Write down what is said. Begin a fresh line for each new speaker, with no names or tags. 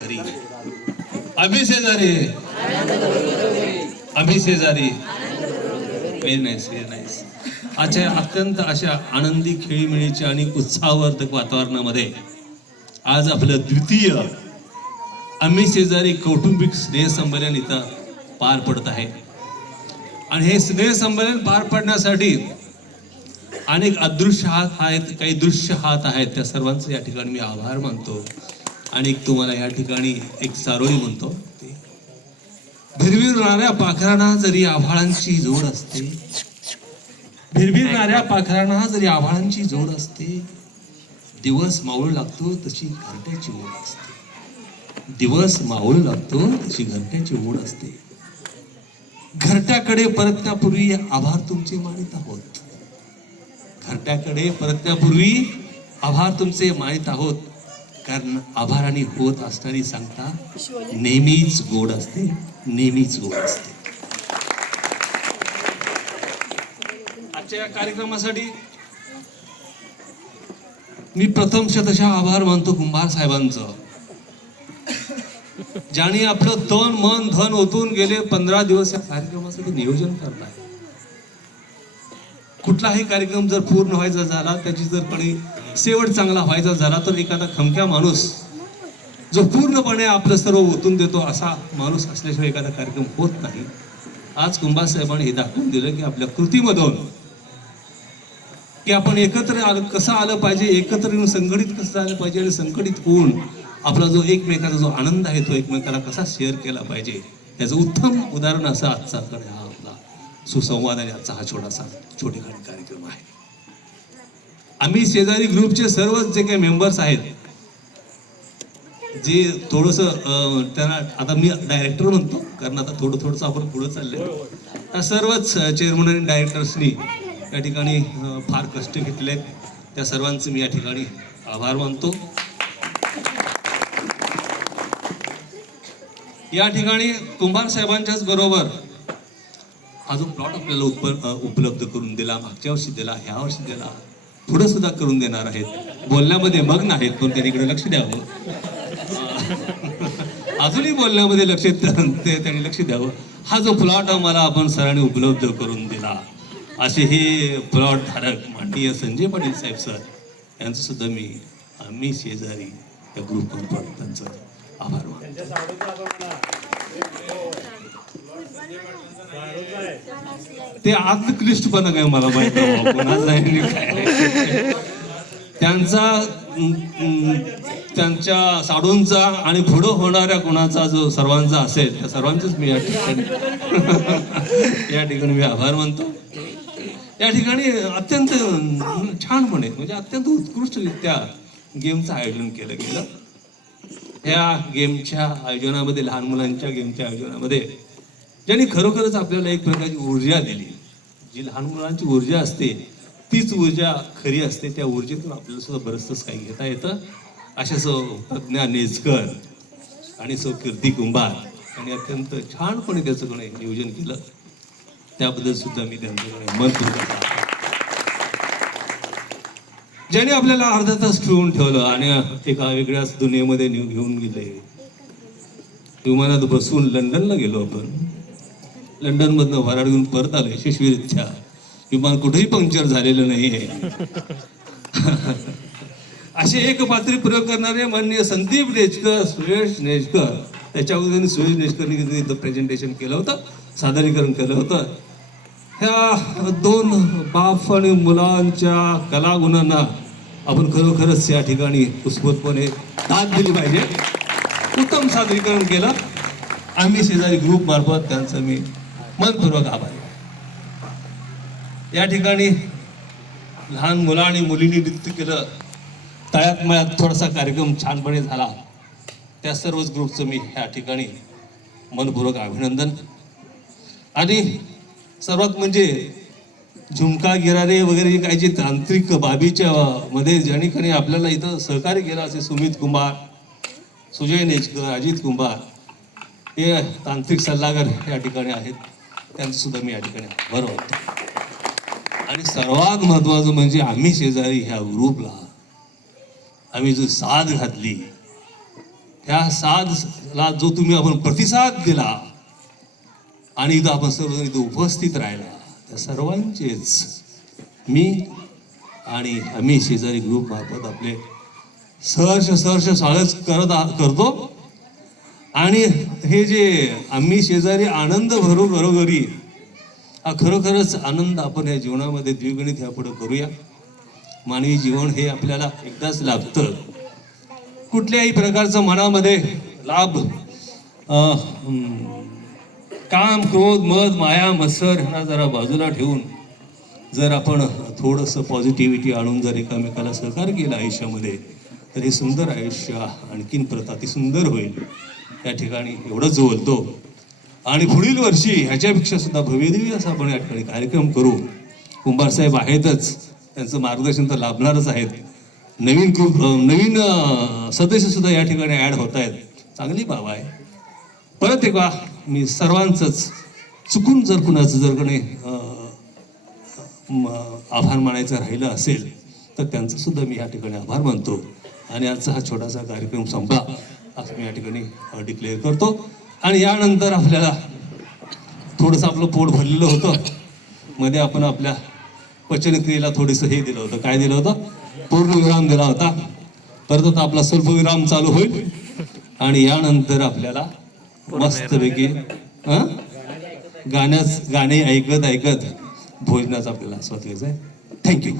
घरी आम्ही शेजारी. आम्ही शेजारी. व्हेरी नाईस व्हेरी नाईस अच्छा अत्यंत अशा आनंदी खेळीमेळीच्या आणि उत्साहवर्धक वातावरणामध्ये आज आपलं द्वितीय आम्ही शेजारी कौटुंबिक स्नेहसंमेलन इथं पार पडत आहे. आणि हे स्नेहसंमेलन पार पडण्यासाठी अनेक अदृश्य हात आहेत काही दृश्य हात आहेत. त्या सर्वांचे या ठिकाणी मी आभार मानतो. आणि एक तुम्हाला या ठिकाणी एक सारोळी म्हणतो. ते पाखरांना जरी आभाळांची जोड असते भिरभिरणाऱ्या पाखरांना जरी आभाळांची जोड असते दिवस मावळू लागतो तशी घरट्याची ओढ असते. दिवस मावळू लागतो तशी घरट्याची ओढ असते. घरट्याकडे परतण्यापूर्वी आभार तुमचे मानित आहोत. घरट्याकडे परतण्यापूर्वी आभार तुमचे मानित आहोत. कारण आभाराने होत असणारी सांगता नेहमीच गोड असते नेहमीच गोड असते. आजच्या या कार्यक्रमासाठी मी प्रथम शतशः आभार मानतो कुंभार साहेबांचं. ज्याने आपलं तन मन धन ओतून गेले पंधरा दिवस या कार्यक्रमासाठी नियोजन करताय कुठलाही कार्यक्रम जर पूर्ण व्हायचा झाला त्याची जर कोणी शेवट चांगला व्हायचा झाला तर एखादा खमक्या माणूस जो पूर्णपणे आपलं सर्व ओतून देतो असा माणूस असल्याशिवाय एखादा कार्यक्रम होत नाही. आज कुंभासाहेबांनी हे दाखवून दिलं की आपल्या कृतीमधून की आपण एकत्र आलं कसं आलं पाहिजे एकत्र येऊन संघटित कसं झालं पाहिजे आणि संघटित होऊन आपला जो एकमेकाचा जो आनंद आहे तो एकमेकाला कसा शेअर केला पाहिजे याचं उत्तम उदाहरण असं आजचा कडे हा आपला. सुसंवाद आणि आजचा हा छोटासा छोटेखानी आम्ही शेजारी ग्रुपचे सर्वच जे काही मेंबर्स आहेत जे थोडस त्यांना आता मी डायरेक्टर म्हणतो कारण आता थोडं थोडंसं आपण पुढे चाललंय. सर्वच चेअरमन आणि डायरेक्टर्सनी या ठिकाणी फार कष्ट घेतले त्या सर्वांचे मी या ठिकाणी आभार मानतो. या ठिकाणी कुंभार साहेबांच्याच बरोबर हा जो प्लॉट आपल्याला उपलब्ध करून दिला मागच्या वर्षी दिला ह्या वर्षी दिला पुढे सुद्धा करून देणार आहेत. बोलण्यामध्ये मग्न आहेत पण त्यांनी इकडे लक्ष द्यावं. अजूनही बोलण्यामध्ये लक्ष ते त्यांनी लक्ष द्यावं. हा जो प्लॉट आम्हाला आपण सरांनी उपलब्ध करून दिला असे हे प्लॉट धारक माननीय संजय पाटील साहेब सर यांचं सुद्धा मी आम्ही शेजारी या ग्रुप त्यांचं आभार मानतो. ते आतलं क्लिष्टपणा काय मला माहीत नाही काय. त्यांचा त्यांच्या साडूंचा आणि पुढं होणाऱ्या कोणाचा जो सर्वांचा असेल त्या सर्वांचेच मी या ठिकाणी या ठिकाणी मी आभार मानतो. या ठिकाणी अत्यंत छानपणे म्हणजे अत्यंत उत्कृष्टरित्या गेमचं आयोजन केलं गेलं. ह्या गेमच्या आयोजनामध्ये लहान मुलांच्या गेमच्या आयोजनामध्ये ज्यांनी खरोखरच आपल्याला एक प्रकारची ऊर्जा दिली. जी लहान मुलांची ऊर्जा असते तीच ऊर्जा खरी असते त्या ऊर्जेतून आपल्याला सुद्धा बरंचसं काही घेता येतं. अशा सो प्रज्ञा नेजकर आणि सो कीर्ती कुंभार यांनी अत्यंत छानपणे त्याचं कोणी नियोजन केलं. त्याबद्दल सुद्धा मी त्यांच्याकडे मनपूर्वक ज्याने आपल्याला अर्धा तास ठेवून ठेवलं आणि एका वेगळ्याच दुनियेमध्ये घेऊन गेले. विमानात बसून लंडनला गेलो आपण. लंडन मधनं वराड घेऊन परत आलो यशस्वीरित्या विमान कुठेही पंक्चर झालेलं नाही असे एक पात्री प्रयोग करणारे माननीय संदीप नेजकर सुरेश नेजकर त्याच्या अगोदर सुरेश नेजकरनी प्रेझेंटेशन केलं होतं सादरीकरण केलं होतं. ह्या दोन बाप आणि मुलांच्या कलागुणांना आपण खरोखरच या ठिकाणी उत्स्फूर्तपणे दाद दिली पाहिजे. उत्तम सादरीकरण केलं. आम्ही शेजारी ग्रुप मार्फत त्यांचं मी मनपूर्वक आभार या ठिकाणी लहान मुलं आणि मुलींनी नृत्य केलं. तळ्यात मळ्यात थोडासा कार्यक्रम छानपणे झाला. त्या सर्वच ग्रुपचं मी ह्या ठिकाणी मनपूर्वक अभिनंदन. आणि सर्वात म्हणजे झुमका गिरारे वगैरे जे काही जे तांत्रिक बाबीच्या मध्ये ज्याने आपल्याला इथं सहकार्य केलं असे सुमित कुंभार सुजय नेचकर अजित कुंभार हे तांत्रिक सल्लागार या ठिकाणी आहेत. त्यांचं सुद्धा मी या ठिकाणी बरोबर आणि सर्वात महत्वाचं म्हणजे आम्ही शेजारी ह्या ग्रुपला आम्ही जो साथ घातली त्या साथला जो तुम्ही आपण प्रतिसाद दिला आणि इथं आपण सर्व इथं उपस्थित राहिला. त्या सर्वांचेच मी आणि आम्ही शेजारी ग्रुप मार्फत आपले सहर्ष सहर्ष स्वागत करत करतो. आणि हे जे आम्ही शेजारी आनंद भरू घरोघरी हा खरोखरच आनंद आपण या जीवनामध्ये द्विगुणित ह्यापुढे करूया. मानवी जीवन हे आपल्याला एकदाच लाभतं कुठल्याही प्रकारचं मनामध्ये लाभ काम क्रोध मद माया मत्सर ह्यांना जरा बाजूला ठेवून जर आपण थोडंसं पॉझिटिव्हिटी आणून जर एकामेकाला सहकार केला आयुष्यामध्ये तर हे सुंदर आयुष्य आणखीन प्रताती अतिसुंदर होईल. या ठिकाणी एवढंच बोलतो. आणि पुढील वर्षी ह्याच्यापेक्षा सुद्धा भव्यदेवी असा आपण या ठिकाणी कार्यक्रम करू. कुंभारसाहेब आहेतच. त्यांचं मार्गदर्शन तर लाभणारच आहेत. नवीन ग्रुप नवीन सदस्यसुद्धा सदस्य सुद्धा या ठिकाणी ॲड होत आहेत चांगली बाब आहे. परत एकदा मी सर्वांचंच चुकून जर कुणाचं जर कोणी आभार मानायचं राहिलं असेल तर त्यांचं सुद्धा मी या ठिकाणी आभार मानतो. आणि आजचा हा छोटासा कार्यक्रम संपला असं मी या ठिकाणी डिक्लेअर करतो. आणि यानंतर आपल्याला थोडंसं आपलं पोट भरलेलं होतं. मध्ये आपण आपल्या पचनक्रियेला थोडंसं हे दिलं होतं. काय दिलं होतं? पूर्णविराम दिला होता. परत आता आपला स्वल्पविराम चालू होईल. आणि यानंतर आपल्याला मस्तपैकी हां? गाण्यास गाणे ऐकत ऐकत भोजनाचा आपल्याला आस्वाद घ्यायचा आहे थँक्यू